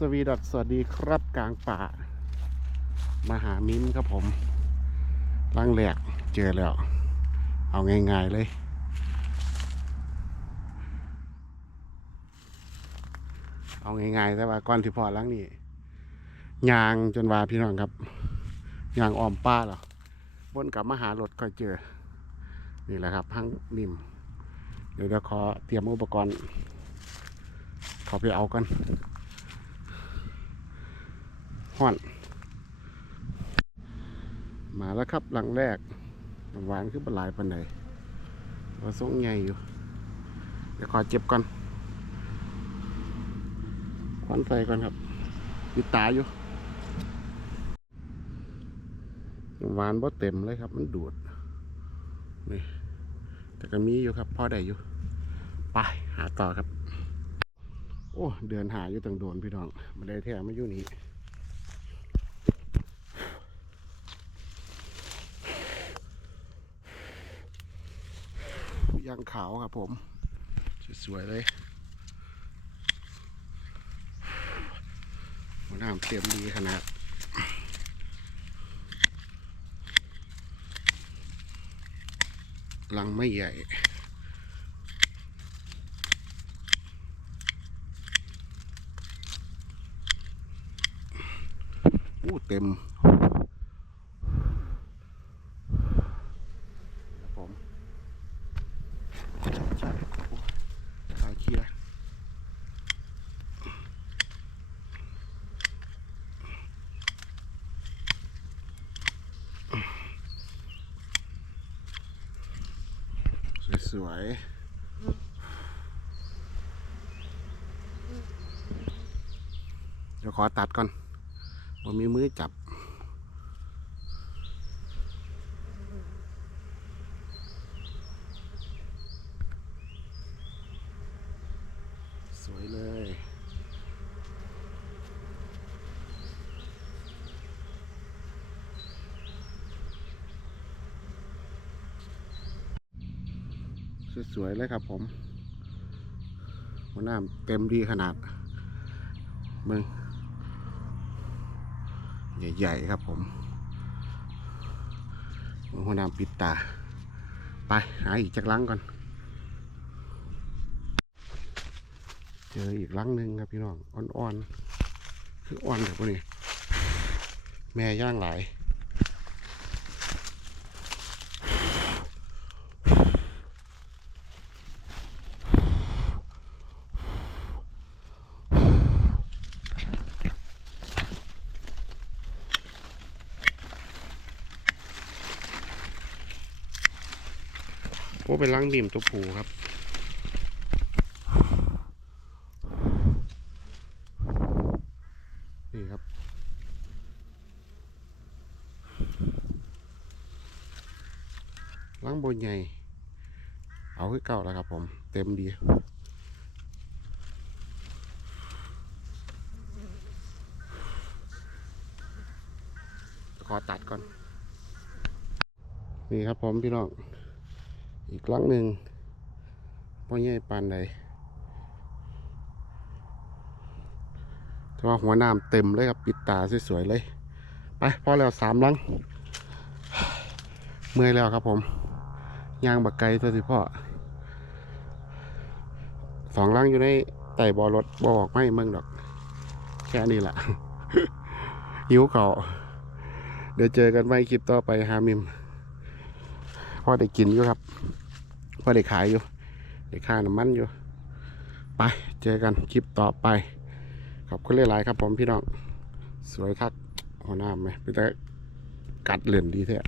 สวีดัสสวัสดีครับกลางป่า มาหามิ้มครับผมลังแหลกเจอแล้ว เอาง่ายๆเลย เอาง่ายๆแต่ว่าก่อนที่พอลังนี่ยางจนว่าพี่น้องครับยางอ้อมป้าหรอบนกลับมาหารถก็เจอ นี่แหละครับพังนิ่มเดี๋ยวเดี๋ยวขอเตรียมอุปกรณ์ขอไปเอากัน ห่อน มาแล้วครับหลังแรก หวานขึ้นปลายปันใดว่าทรงใหญ่อยู่ เดี๋ยวขอเจ็บก่อนควันใส่ก่อนครับปิดตาอยู่ หวานบ่เต็มเลยครับ มันดูด นี่ แต่ก็มีอยู่ครับพอได้อยู่ ไปหาต่อครับ โอ้ เดินหาอยู่ตั้งโดนพี่น้องมาได้แท้มาอยู่นี่ ยางขาวครับผม สวยๆเลยหัวหน้ำเตรียมดีขนาดลังไม่ใหญ่อู้เต็มครับผมใช่โอ้ขายเคลียร์ สวยเดี๋ยวขอตัดก่อนผมมีมือจับสวยเลย สวยๆเลยครับผมหัวหน้าเต็มดีขนาดมึงใหญ่ๆครับผมหัวหน้าปิดตา ไปหาอีกจักลังก่อน เจออีกลังหนึ่งครับพี่น้อง อ่อนๆ คืออ่อนแบบนี้ แม่ย่างหลาย โอ้เป็นลังบีมตัวผูครับ นี่ครับลังบนใหญ่ เอาขึ้นเก่าแล้วครับผม เต็มดีขอตัดก่อน นี่ครับผมพี่น้อง อีกครั้งหนึ่งพ่อใหญ่ปานใดแต่ว่าหัวน้ำเต็มเลยครับ ปิดตาสวยๆเลย ไปพอแล้วสามลังเมื่อยแล้วครับผมยางบักไก่ตัวสิพ่อสองลังอยู่ในไต่บอรถบออกไม่เมืองดอก แค่นี้แหละหิวเขาเดี๋ยวเจอกันไว้คลิปต่อไปฮามิม พอได้กินอยู่ครับพอได้ขายอยู่ได้ค่าน้ำมันอยู่ ไปเจอกันคลิปต่อไปขอบคุณหลายๆครับผมพี่น้อง สวยคักหัวหน้าไหมพี่แต่กัดเหรียญดีแท้